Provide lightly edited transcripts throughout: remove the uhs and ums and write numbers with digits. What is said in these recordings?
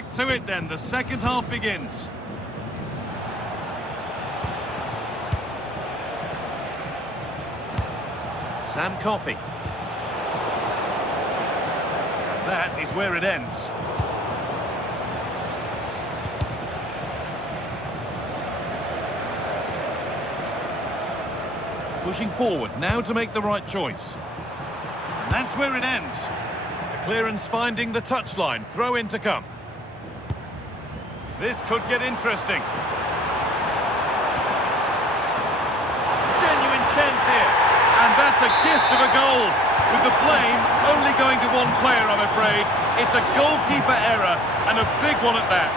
Back to it then, the second half begins. Sam Coffey. That is where it ends. Pushing forward, now to make the right choice. And that's where it ends. The clearance finding the touchline, throw in to come. This could get interesting. Genuine chance here. And that's a gift of a goal. With the blame only going to one player, I'm afraid. It's a goalkeeper error, and a big one at that.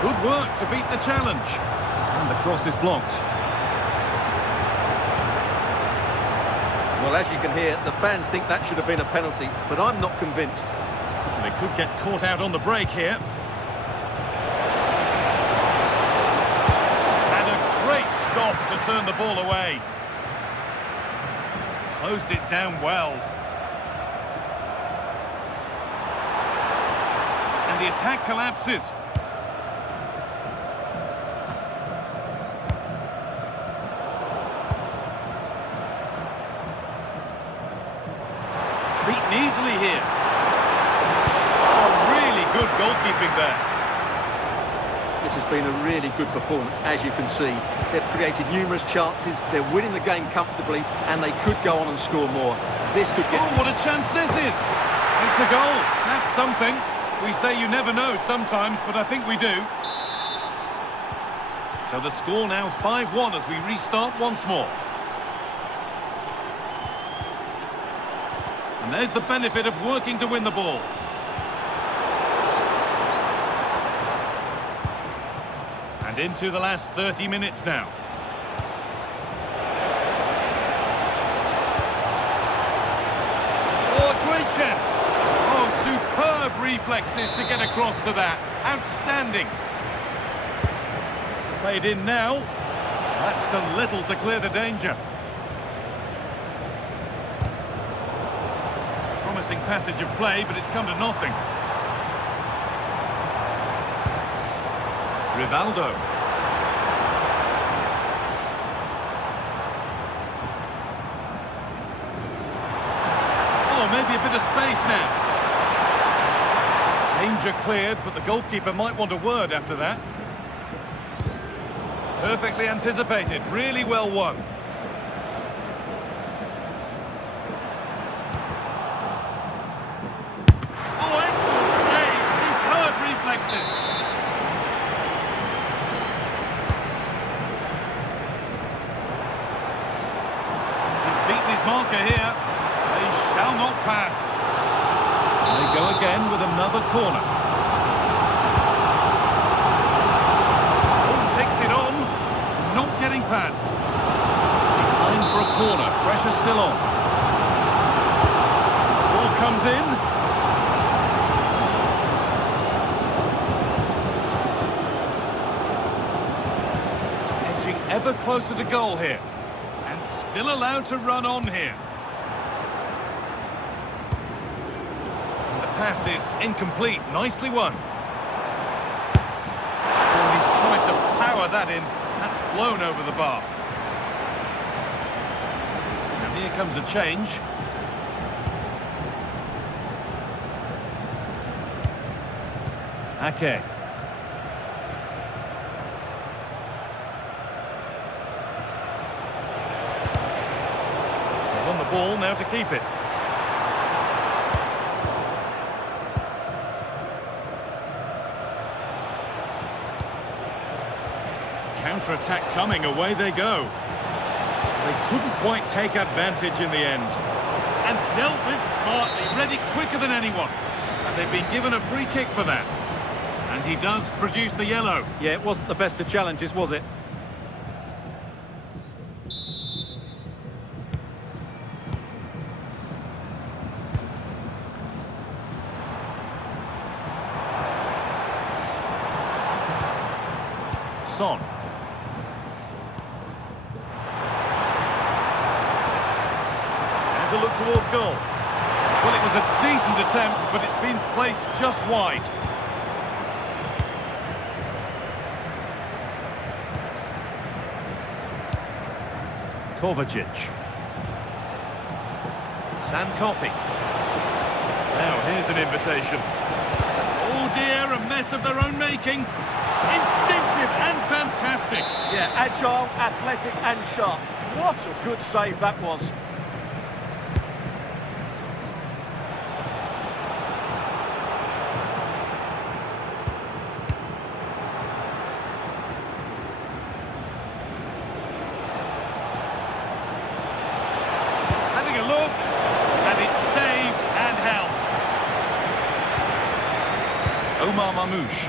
Good work to beat the challenge. And the cross is blocked. Well, as you can hear, the fans think that should have been a penalty, but I'm not convinced. They could get caught out on the break here. And a great stop to turn the ball away. Closed it down well. And the attack collapses. Beaten easily here. Oh, really good goalkeeping there. This has been a really good performance, as you can see. They've created numerous chances, they're winning the game comfortably, and they could go on and score more. This could get... Oh, what a chance this is! It's a goal. That's something. We say you never know sometimes, but I think we do. So the score now 5-1 as we restart once more. And there's the benefit of working to win the ball. And into the last 30 minutes now. Oh, a great chance. Oh, superb reflexes to get across to that. Outstanding. It's played in now. That's done little to clear the danger. Promising passage of play, but it's come to nothing. Rivaldo. Oh, maybe a bit of space now. Danger cleared, but the goalkeeper might want a word after that. Perfectly anticipated, really well won. Marker here. They shall not pass. They go again with another corner. Oh, takes it on. Not getting past. Behind for a corner. Pressure still on. Ball comes in. Edging ever closer to goal here. Still allowed to run on here. And the pass is incomplete. Nicely won. Oh, he's tried to power that in. That's flown over the bar. And here comes a change. Ake. On the ball now to keep it. Counter-attack coming, away they go. They couldn't quite take advantage in the end. And dealt with smartly, ready quicker than anyone. And they've been given a free kick for that. And he does produce the yellow. Yeah, it wasn't the best of challenges, was it? Son. goal. Well, it was a decent attempt, but it's been placed just wide. Kovacic. Sam Coffey. Now, here's an invitation. Oh dear, a mess of their own making. Instinctive and fantastic. Yeah, agile, athletic and sharp. What a good save that was. Having a look, and it's saved and held. Omar Mamouche.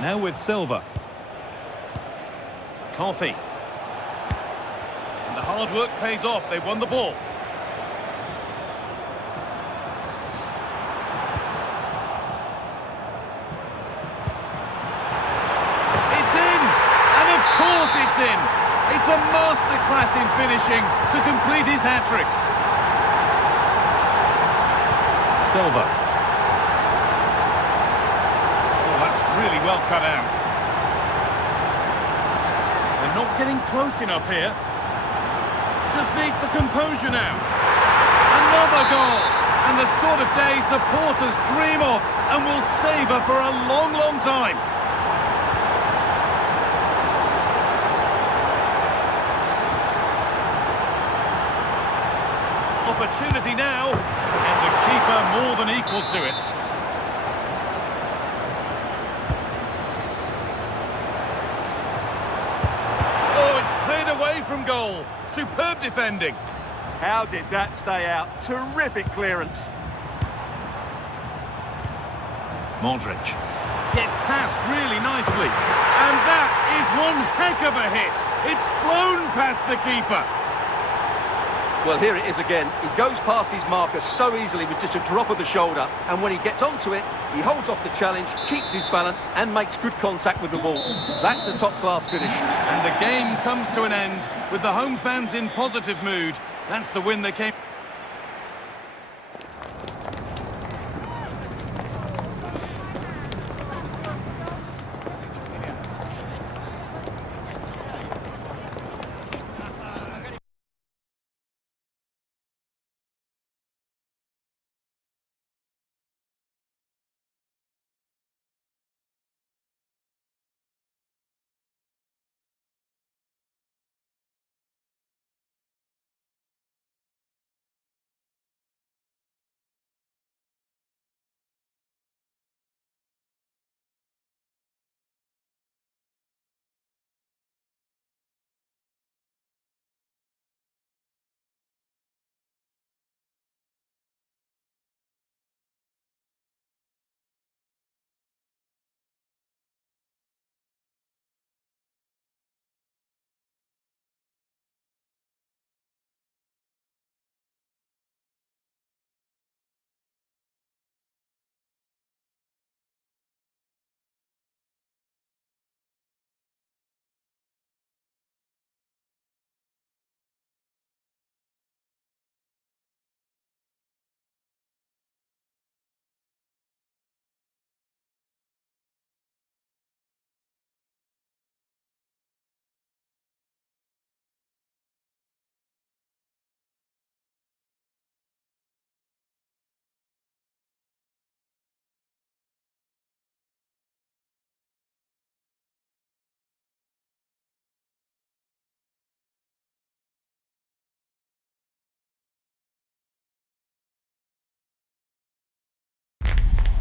Now with Silva. Coffee. And the hard work pays off. They won the ball. It's in! And of course it's in! It's a masterclass in finishing to complete his hat-trick. Silva. Really well cut out. They're not getting close enough here. Just needs the composure now. Another goal! And the sort of day supporters dream of and will savour for a long, long time. Opportunity now, and the keeper more than equal to it. Away from goal. Superb defending. How did that stay out? Terrific clearance. Modric gets past really nicely. And that is one heck of a hit. It's flown past the keeper. Well, here it is again. He goes past his marker so easily with just a drop of the shoulder. And when he gets onto it, he holds off the challenge, keeps his balance and makes good contact with the ball. That's a top-class finish. And the game comes to an end with the home fans in positive mood. That's the win they came...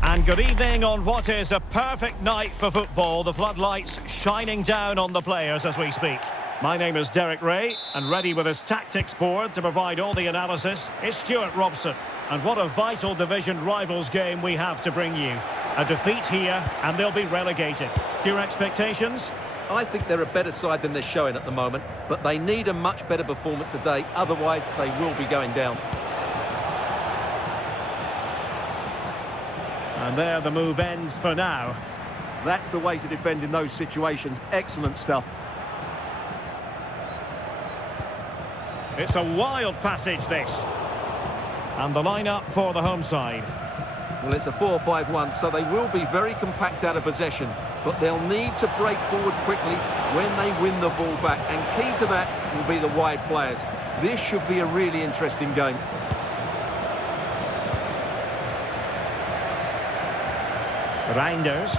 And good evening on what is a perfect night for football. The floodlights shining down on the players as we speak. My name is Derek Ray, and ready with his tactics board to provide all the analysis is Stuart Robson. And what a vital division rivals game we have to bring you. A defeat here, and they'll be relegated. Your expectations? I think they're a better side than they're showing at the moment, but they need a much better performance today, otherwise they will be going down. And there the move ends for now. That's the way to defend in those situations. Excellent stuff. It's a wild passage, this. And the line-up for the home side. Well, it's a 4-5-1, so they will be very compact out of possession, but they'll need to break forward quickly when they win the ball back, and key to that will be the wide players. This should be a really interesting game. Reinders.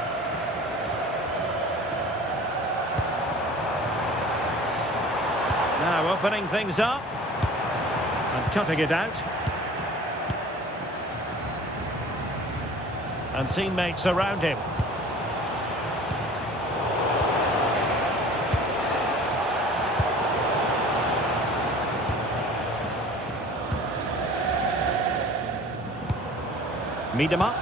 Now opening things up. And cutting it out. And teammates around him. Miedema.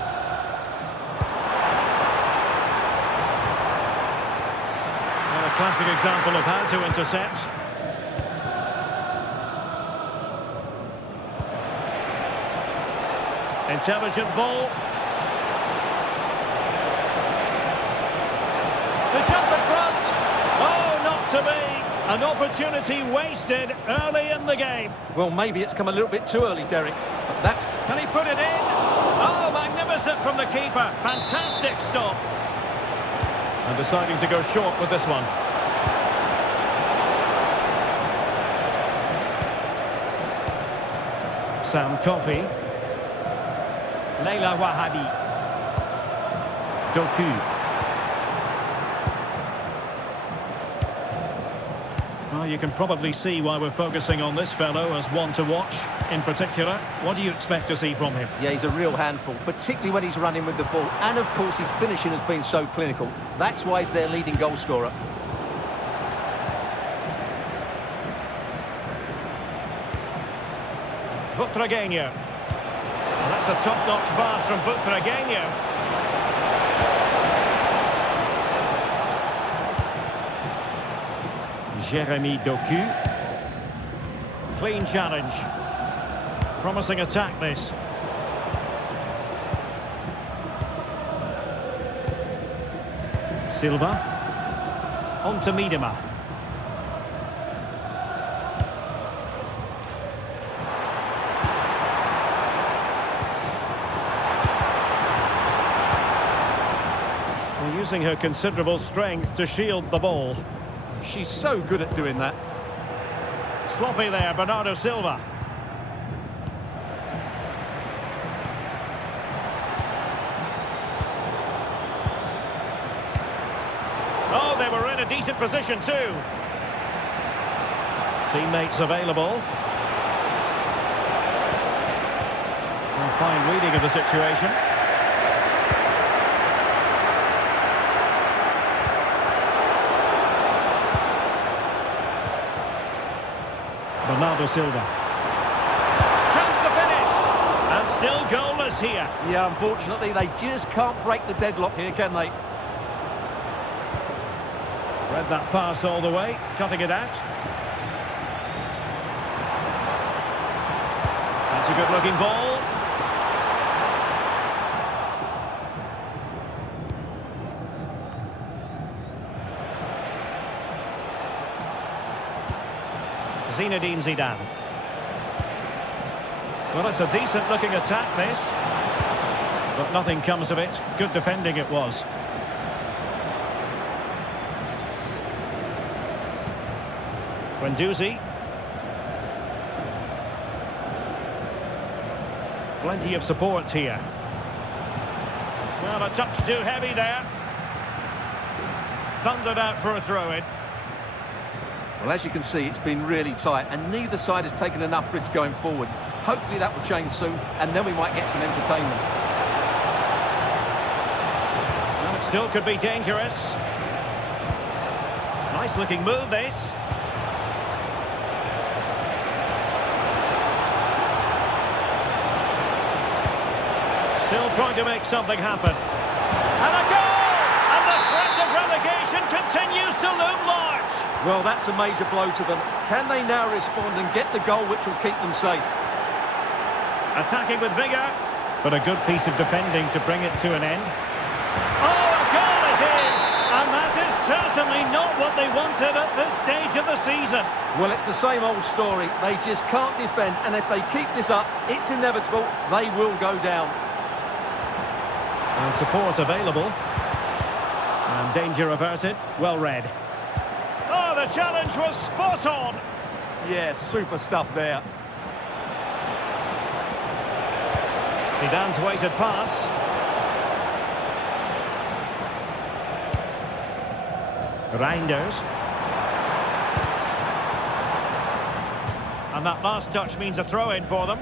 And a classic example of how to intercept. Intelligent ball. To jump in front. Oh, not to be. An opportunity wasted early in the game. Well, maybe it's come a little bit too early, Derek. But that's... Can he put it in? Oh, magnificent from the keeper. Fantastic stop. And deciding to go short with this one. Sam Coffey. Leila Wahabi. Doku. Well, you can probably see why we're focusing on this fellow as one to watch. In particular, what do you expect to see from him? Yeah, he's a real handful, particularly when he's running with the ball. And, of course, his finishing has been so clinical. That's why he's their leading goal scorer. Butragueño. Well, that's a top-notch pass from Butragueño. Jeremy Doku. Clean challenge. Promising attack, this. Silva. On to Miedema. They're using her considerable strength to shield the ball. She's so good at doing that. Sloppy there, Bernardo Silva. Oh, they were in a decent position too. Teammates available. A fine reading of the situation. Bernardo Silva. Chance to finish. And still goalless here. Yeah, unfortunately, they just can't break the deadlock here, can they? Read that pass all the way, cutting it out. That's a good-looking ball. Zinedine Zidane. Well, it's a decent-looking attack, this. But nothing comes of it. Good defending it was. Guendouzi. Plenty of support here. Well, a touch too heavy there. Thundered out for a throw-in. Well, as you can see, it's been really tight, and neither side has taken enough risk going forward. Hopefully that will change soon, and then we might get some entertainment. Well, it still could be dangerous. Nice-looking move, this. Still trying to make something happen. And a goal! And the threat of relegation continues to loom large. Well, that's a major blow to them. Can they now respond and get the goal which will keep them safe? Attacking with vigour, but a good piece of defending to bring it to an end. Oh, a goal it certainly not what they wanted at this stage of the season. Well, it's the same old story. They just can't defend, and if they keep this up, it's inevitable. They will go down. And support available. And danger averted. Well read. Oh, the challenge was spot on. Yeah, super stuff there. Zidane's weighted pass. Reinders. And that last touch means a throw-in for them.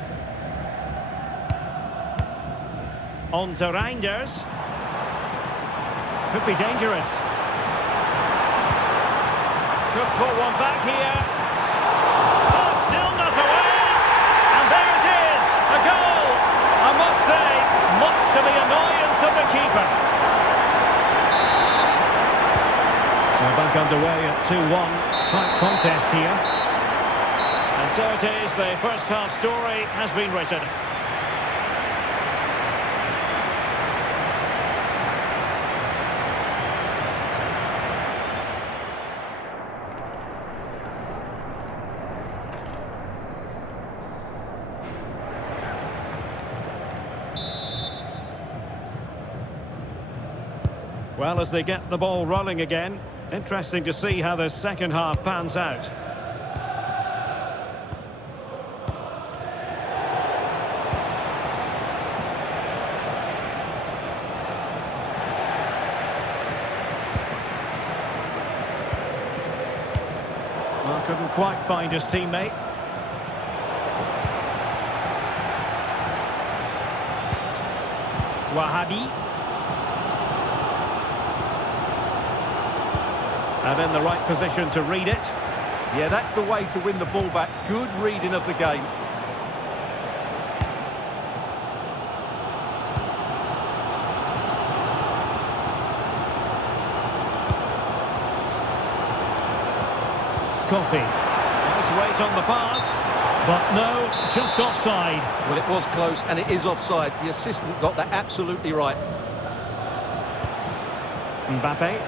On to Reinders. Could be dangerous. Could pull one back here. Oh, still not away. And there it is, a goal. I must say, much to the annoyance of the keeper. So back underway at 2-1. Tight contest here. And so it is, the first half story has been written. Well, as they get the ball rolling again, interesting to see how the second half pans out. Well, couldn't quite find his teammate. Wahabi. And in the right position to read it. Yeah, that's the way to win the ball back. Good reading of the game. Coffee. Nice weight on the pass. But no, just offside. Well, it was close and it is offside. The assistant got that absolutely right. Mbappe.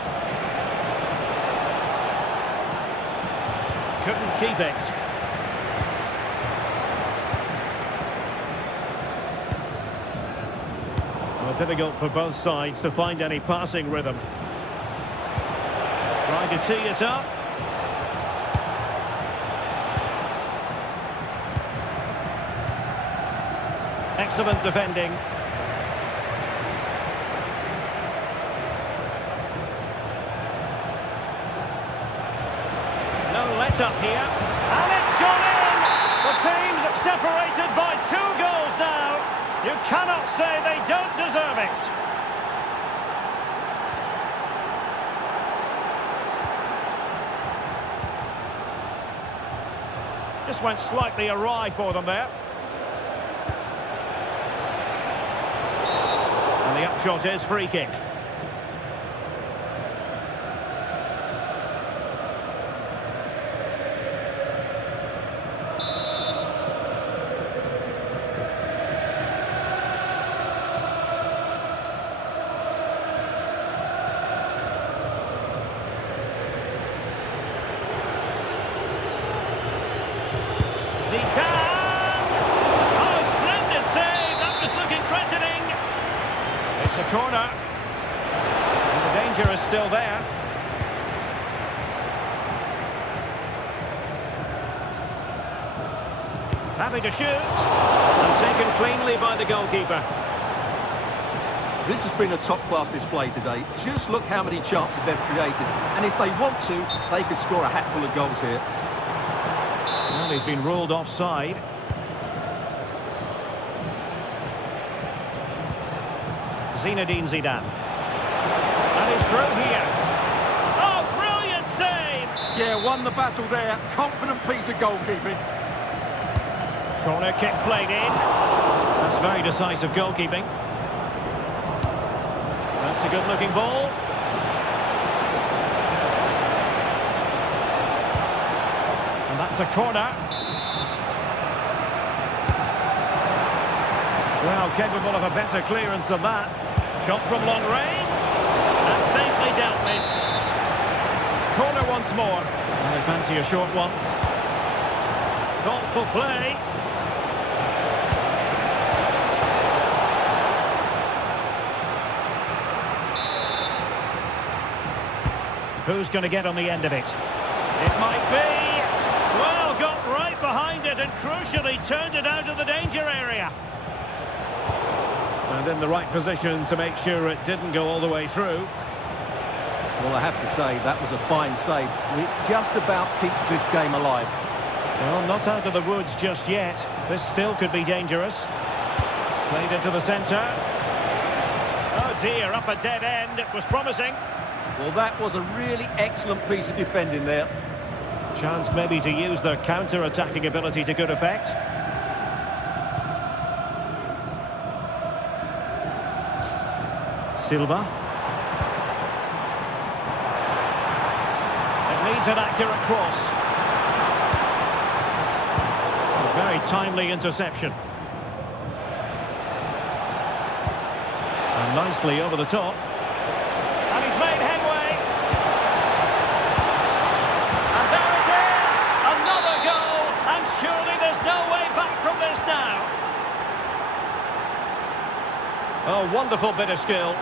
Couldn't keep it. Well, difficult for both sides to find any passing rhythm. Trying to tee it up. Excellent defending. Let up here, and it's gone in! The team's separated by 2 goals now. You cannot say they don't deserve it. Just went slightly awry for them there. And the upshot is free kick. Zidane! Oh, splendid save! That was looking threatening. It's a corner. And the danger is still there. Happy to shoot. And taken cleanly by the goalkeeper. This has been a top-class display today. Just look how many chances they've created. And if they want to, they could score a hatful of goals here. Well, he's been ruled offside. Zinedine Zidane. And he's through here. Oh, brilliant save! Yeah, won the battle there. Confident piece of goalkeeping. Corner kick played in. That's very decisive goalkeeping. That's a good-looking ball. And that's a corner. Well, capable of a better clearance than that. Shot from long range. And safely dealt with. once more. I fancy a short one. Thoughtful play. Who's going to get on the end of it? It might be. Well, got right behind it and crucially turned it out of the danger area. And in the right position to make sure it didn't go all the way through. Well, I have to say, that was a fine save. It just about keeps this game alive. Well, not out of the woods just yet. This still could be dangerous. Played into the centre. Oh dear, up a dead end. It was promising. Well, that was a really excellent piece of defending there. Chance maybe to use their counter-attacking ability to good effect. Silva. It needs an accurate cross. A very timely interception. And nicely over the top. And he's made headway. And there it is! Another goal! And surely there's no way back from this now. Oh, wonderful bit of skill.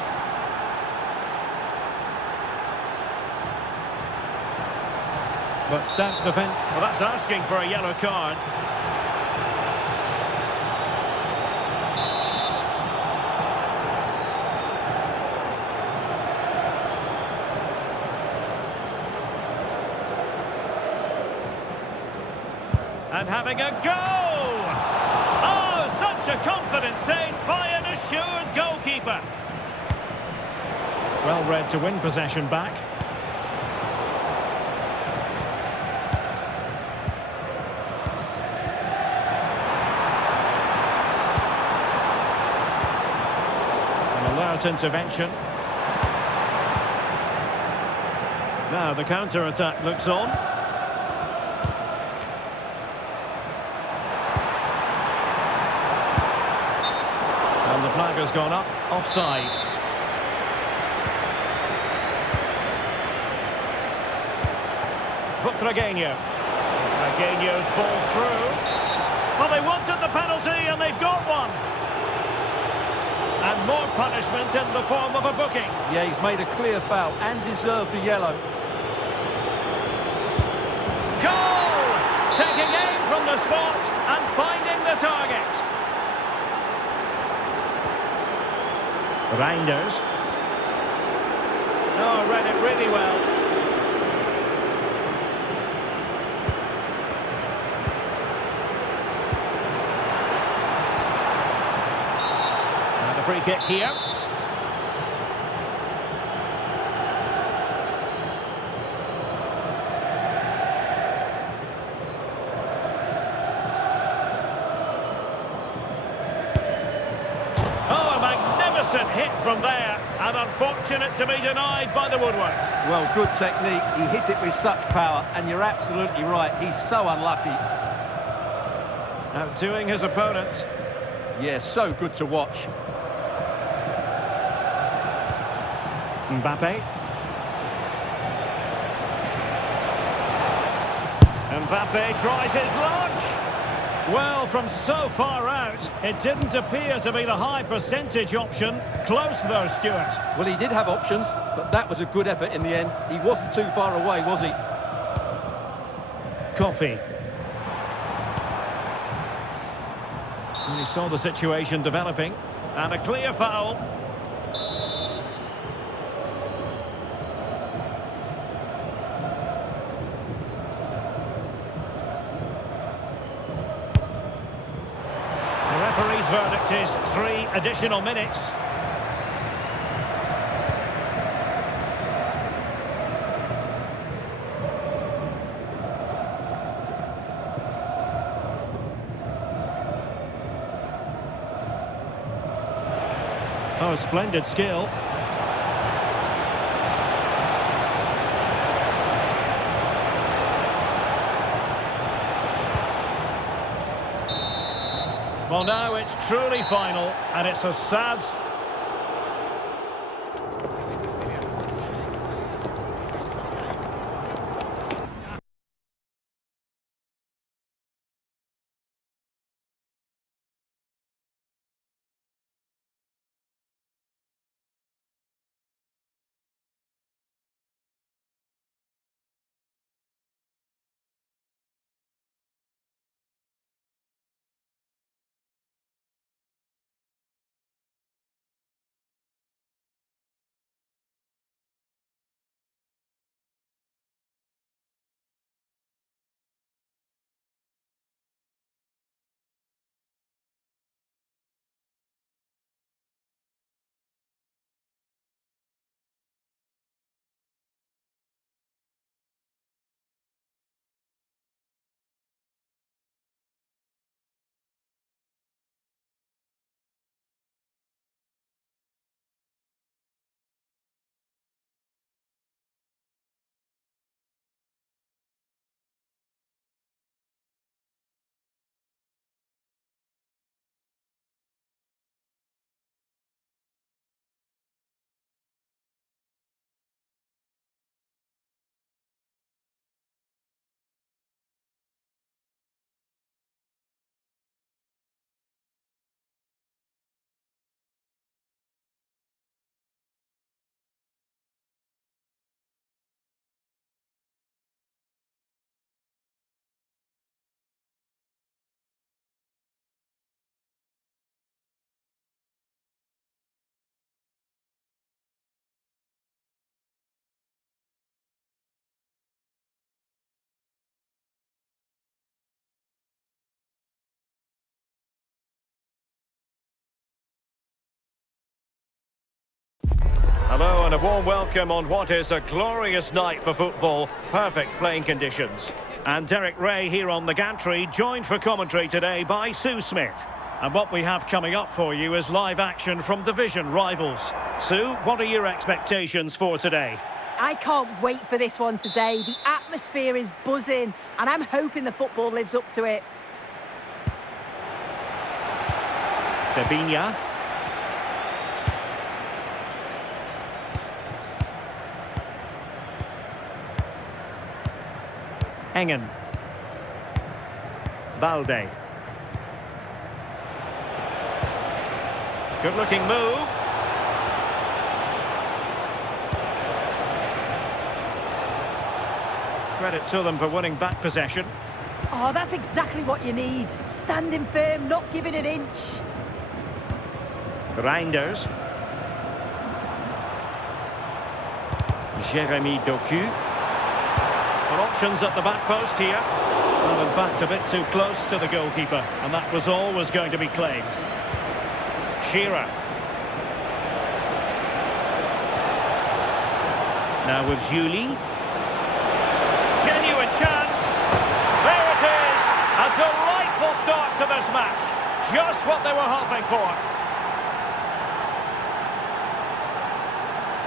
But stout defense. Well, that's asking for a yellow card. And having a go! Oh, such a confident save by an assured goalkeeper. Well read to win possession back. Intervention. Now the counter-attack looks on. And the flag has gone up, offside. Butragueño. Butragueño's ball through. Well, they wanted the penalty and they've got one. And more punishment in the form of a booking. Yeah, he's made a clear foul and deserved the yellow. Goal! Taking aim from the spot and finding the target. Reinders. Oh, read it really well. Free kick here. Oh, a magnificent hit from there, and unfortunate to be denied by the woodwork. Well, good technique. He hit it with such power, and you're absolutely right. He's so unlucky. Outdoing his opponent. Yeah, so good to watch. Mbappe. Mbappe tries his luck. Well, from so far out, it didn't appear to be the high percentage option. Close though, Stuart. Well, he did have options, but that was a good effort in the end. He wasn't too far away, was he? Coffee. And he saw the situation developing. And a clear foul. The referee's verdict is 3 additional minutes. Oh, splendid skill. Well, now it's truly final, and it's a sad... and a warm welcome on what is a glorious night for football. Perfect playing conditions. And Derek Ray here on the gantry, joined for commentary today by Sue Smith. And what we have coming up for you is live action from division rivals. Sue, what are your expectations for today? I can't wait for this one today. The atmosphere is buzzing, and I'm hoping the football lives up to it. Debinha. Engen. Balde. Good-looking move. Credit to them for winning back possession. Oh, that's exactly what you need. Standing firm, not giving an inch. Reinders. Jérémy Doku. Well, options at the back post here. Well, in fact, a bit too close to the goalkeeper, and that was always going to be claimed. Shearer. Now with Julie. Genuine chance. There it is. A delightful start to this match. Just what they were hoping for.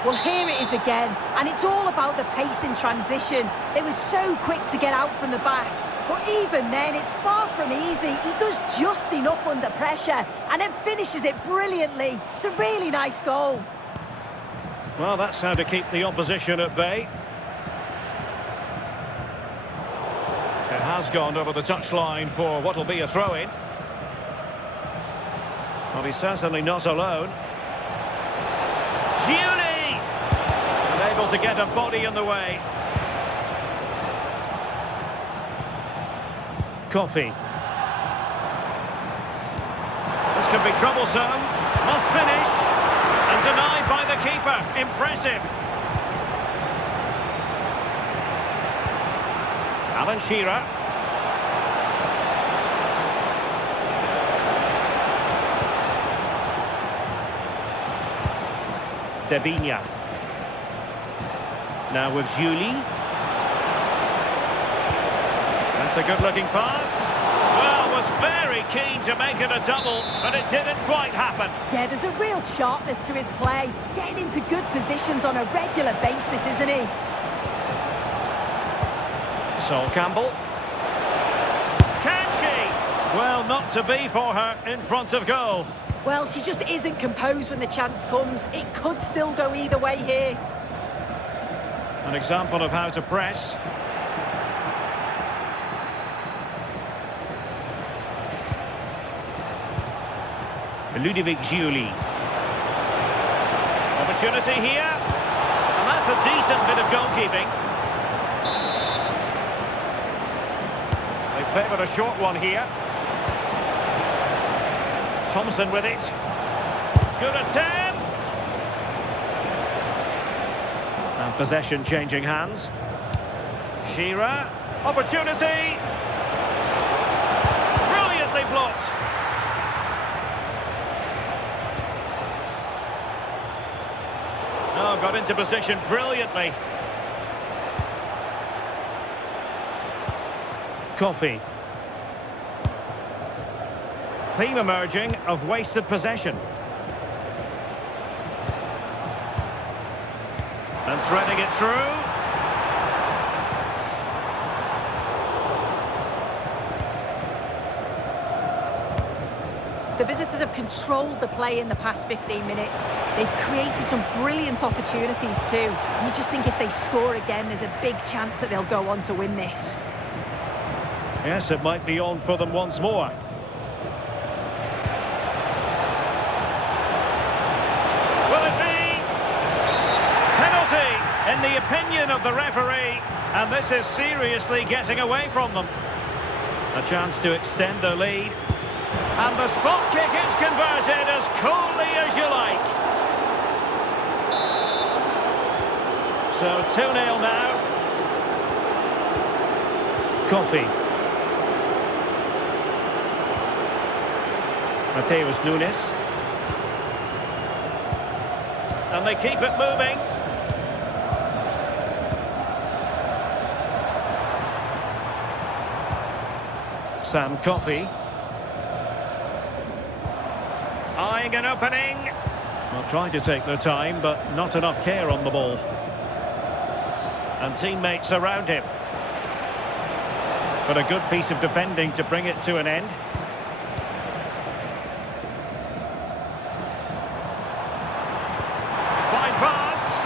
Well, here it is again, and it's all about the pace in transition. They were so quick to get out from the back. But even then, it's far from easy. He does just enough under pressure and then finishes it brilliantly. It's a really nice goal. Well, that's how to keep the opposition at bay. It has gone over the touchline for what will be a throw-in. Well, he's certainly not alone. Julie! Unable to get a body in the way. Coffee. This could be troublesome. Must finish. And denied by the keeper. Impressive. Alan Shearer. Debinha. Now with Julie. That's a good-looking pass. Well, was very keen to make it a double, but it didn't quite happen. Yeah, there's a real sharpness to his play. Getting into good positions on a regular basis, isn't he? Sol Campbell. Can she? Well, not to be for her in front of goal. Well, she just isn't composed when the chance comes. It could still go either way here. An example of how to press. Ludovic Giuli. Opportunity here. And that's a decent bit of goalkeeping. They favoured a short one here. Thompson with it. Good attempt. And possession changing hands. Shearer. Opportunity. Brilliantly blocked. Oh, got into position brilliantly. Coffee. Theme emerging of wasted possession. And threading it through. The visitors have controlled the play in the past 15 minutes. They've created some brilliant opportunities too. You just think if they score again, there's a big chance that they'll go on to win this. Yes, it might be on for them once more. Will it be? Penalty, in the opinion of the referee. And this is seriously getting away from them. A chance to extend their lead. And the spot kick is converted as coolly as you like. So 2-0 now. Coffee. Mateus Nunes. And they keep it moving. Sam Coffey. Eyeing an opening. Well, trying to take their time, but not enough care on the ball. And teammates around him. But a good piece of defending to bring it to an end. Fine pass.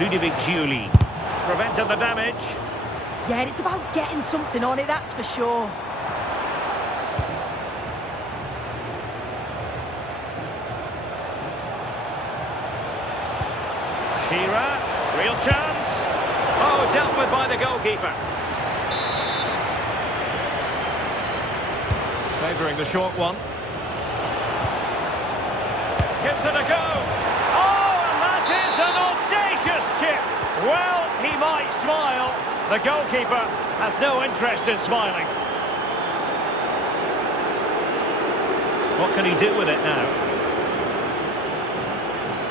Ludovic Giuli prevented the damage. Yeah, it's about getting something on it, that's for sure. Shearer, real chance. Oh, dealt with by the goalkeeper. Favouring the short one. Gives it a go. Oh, and that is an audacious chip. Well, he might smile. The goalkeeper has no interest in smiling. What can he do with it now?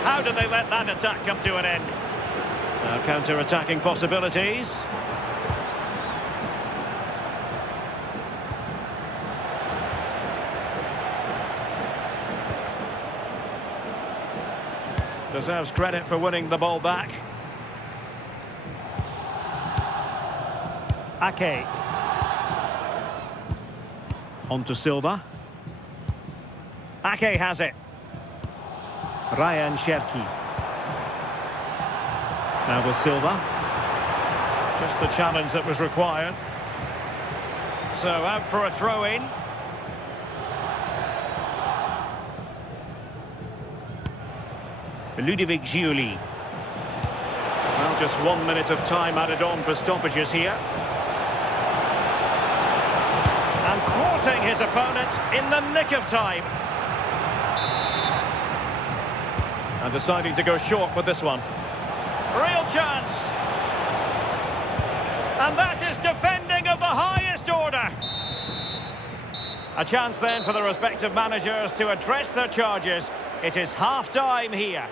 How do they let that attack come to an end? Now counter-attacking possibilities. Deserves credit for winning the ball back. Ake. On to Silva. Ake has it. Ryan Cherki. Now with Silva. Just the challenge that was required. So out for a throw-in. Ludovic Giuli. Well, just 1 minute of time added on for stoppages here. And thwarting his opponent in the nick of time. And deciding to go short with this one. Real chance. And that is defending of the highest order. A chance then for the respective managers to address their charges. It is half-time here.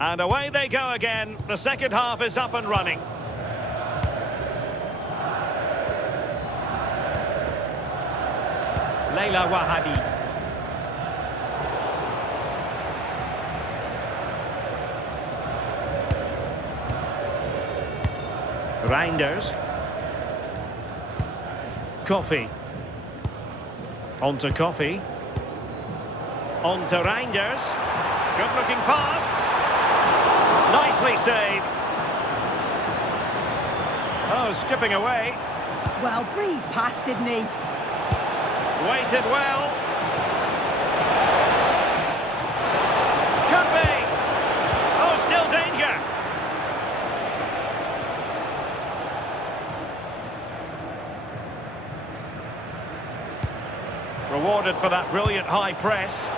And away they go again. The second half is up and running. Leila Wahabi. Reinders. Coffey. On to Coffey. On to Reinders. Good looking pass. Nicely saved. Oh, skipping away. Well, breezed past, didn't he? Waited well. Could be. Oh, still danger. Rewarded for that brilliant high press.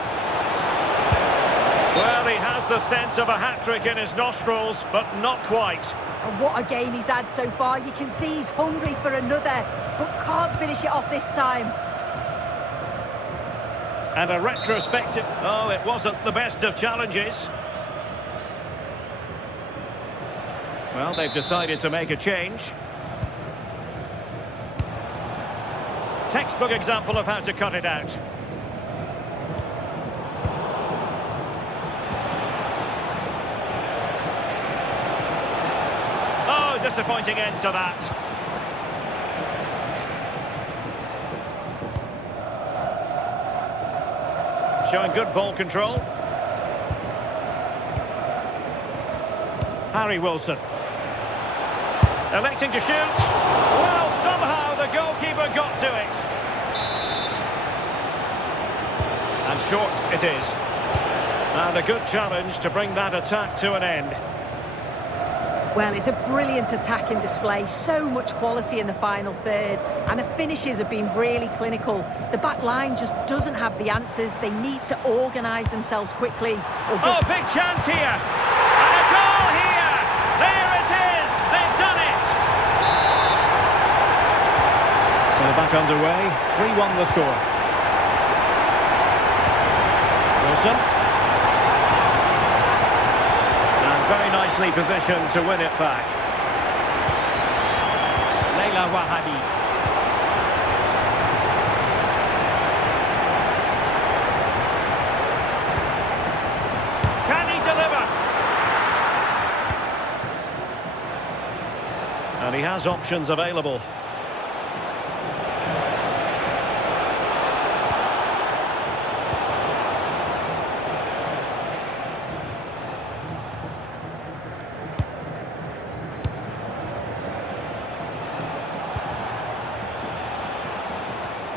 Well, he has the scent of a hat-trick in his nostrils, but not quite. And what a game he's had so far. You can see he's hungry for another, but can't finish it off this time. And a retrospective... Oh, it wasn't the best of challenges. Well, they've decided to make a change. Textbook example of how to cut it out. Oh, disappointing end to that. Showing good ball control. Harry Wilson. Electing to shoot. Well, somehow the the goalkeeper got to it. And short it is. And a good challenge to bring that attack to an end. Well, it's a brilliant attacking display, so much quality in the final third, and the finishes have been really clinical. The back line just doesn't have the answers. They need to organise themselves quickly. Oh, big chance here! And a goal here! There it is! They've done it! So back underway, 3-1 the score. Wilson. Very nicely positioned to win it back. Leila Wahabi. Can he deliver? And he has options available.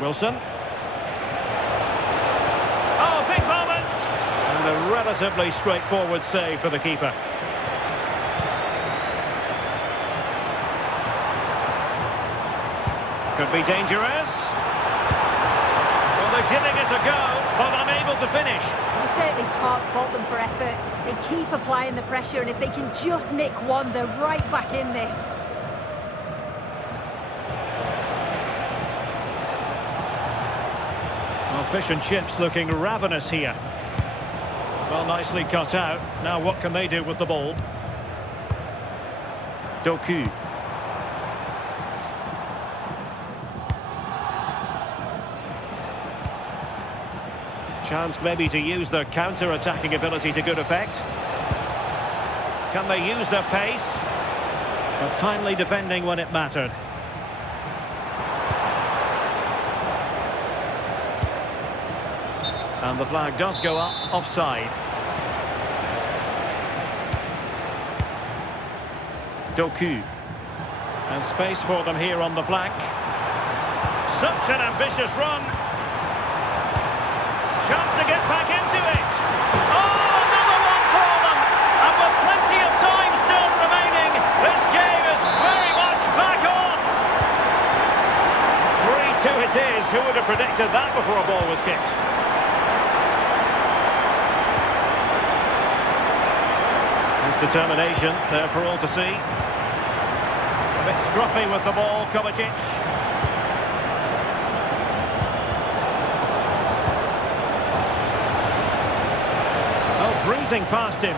Wilson. Oh, big moment! And a relatively straightforward save for the keeper. Could be dangerous. Well, they're giving it a go, but unable to finish. You certainly can't fault them for effort. They keep applying the pressure, and if they can just nick one, they're right back in this. Fish and chips looking ravenous here. Well, nicely cut out. Now what can they do with the ball? Doku. Chance maybe to use their counter-attacking ability to good effect. Can they use their pace? But timely defending when it mattered. And the flag does go up, offside. Doku. And space for them here on the flank. Such an ambitious run. Chance to get back into it. Oh, another one for them. And with plenty of time still remaining, this game is very much back on. 3-2 it is. Who would have predicted that before a ball was kicked? Determination there for all to see. A bit scruffy with the ball, Kovacic. Oh, breezing past him.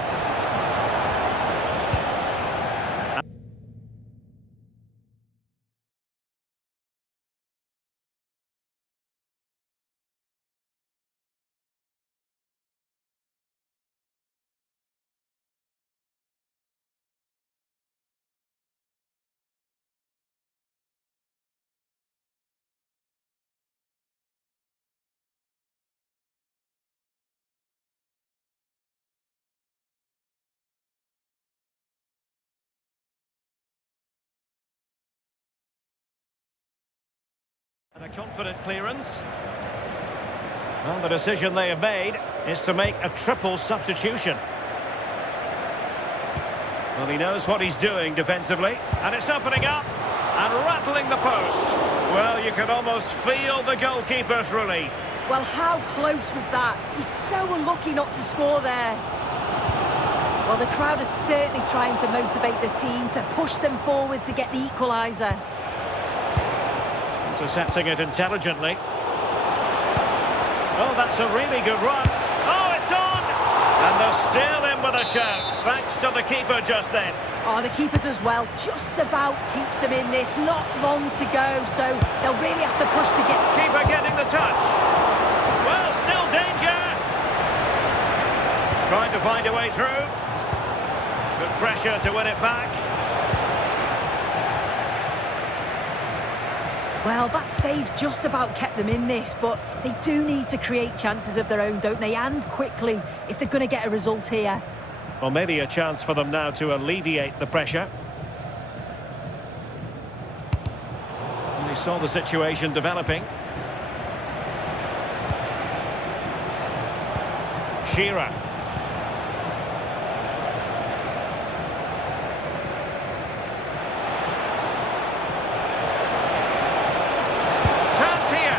And a confident clearance. Well, the decision they have made is to make a triple substitution. Well, he knows what he's doing defensively. And it's opening up and rattling the post. Well, you can almost feel the goalkeeper's relief. Well, how close was that? He's so unlucky not to score there. Well, the crowd is certainly trying to motivate the team to push them forward to get the equaliser. Intercepting it intelligently. Oh, that's a really good run. Oh, it's on! And they're still in with a shout, thanks to the keeper just then. Oh, the keeper does well. Just about keeps them in this. Not long to go, so they'll really have to push to get... Keeper getting the touch. Well, still danger. Trying to find a way through. Good pressure to win it back. Well, that save just about kept them in this, but they do need to create chances of their own, don't they? And quickly, if they're going to get a result here. Well, maybe a chance for them now to alleviate the pressure. And he saw the situation developing. Shearer. Chance here.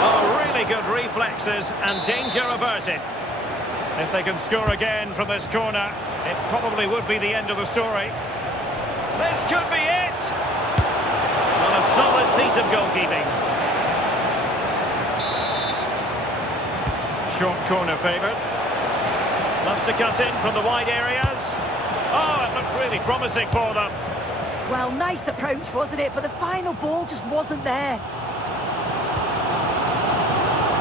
Oh, really good reflexes and danger averted. If they can score again from this corner, it probably would be the end of the story. This could be it! Well, a solid piece of goalkeeping. Short corner favoured. Loves to cut in from the wide areas. Oh, it looked really promising for them. Well, nice approach, wasn't it? But the final ball just wasn't there.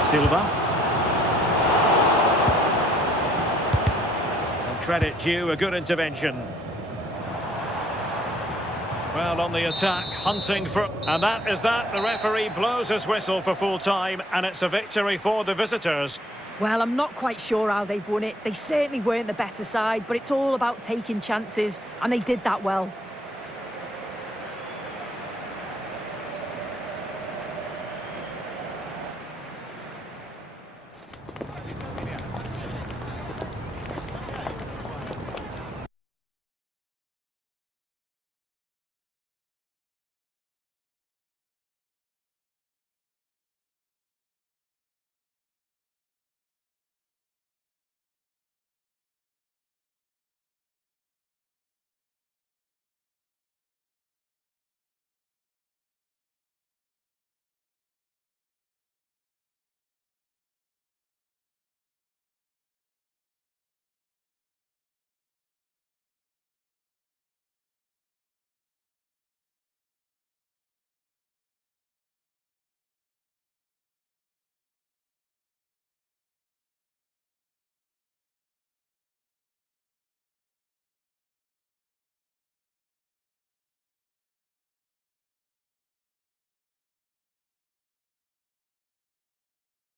Silva. And credit due, a good intervention. Well, on the attack, hunting for... And that is that. The referee blows his whistle for full time, and it's a victory for the visitors. Well, I'm not quite sure how they've won it. They certainly weren't the better side, but it's all about taking chances, and they did that well.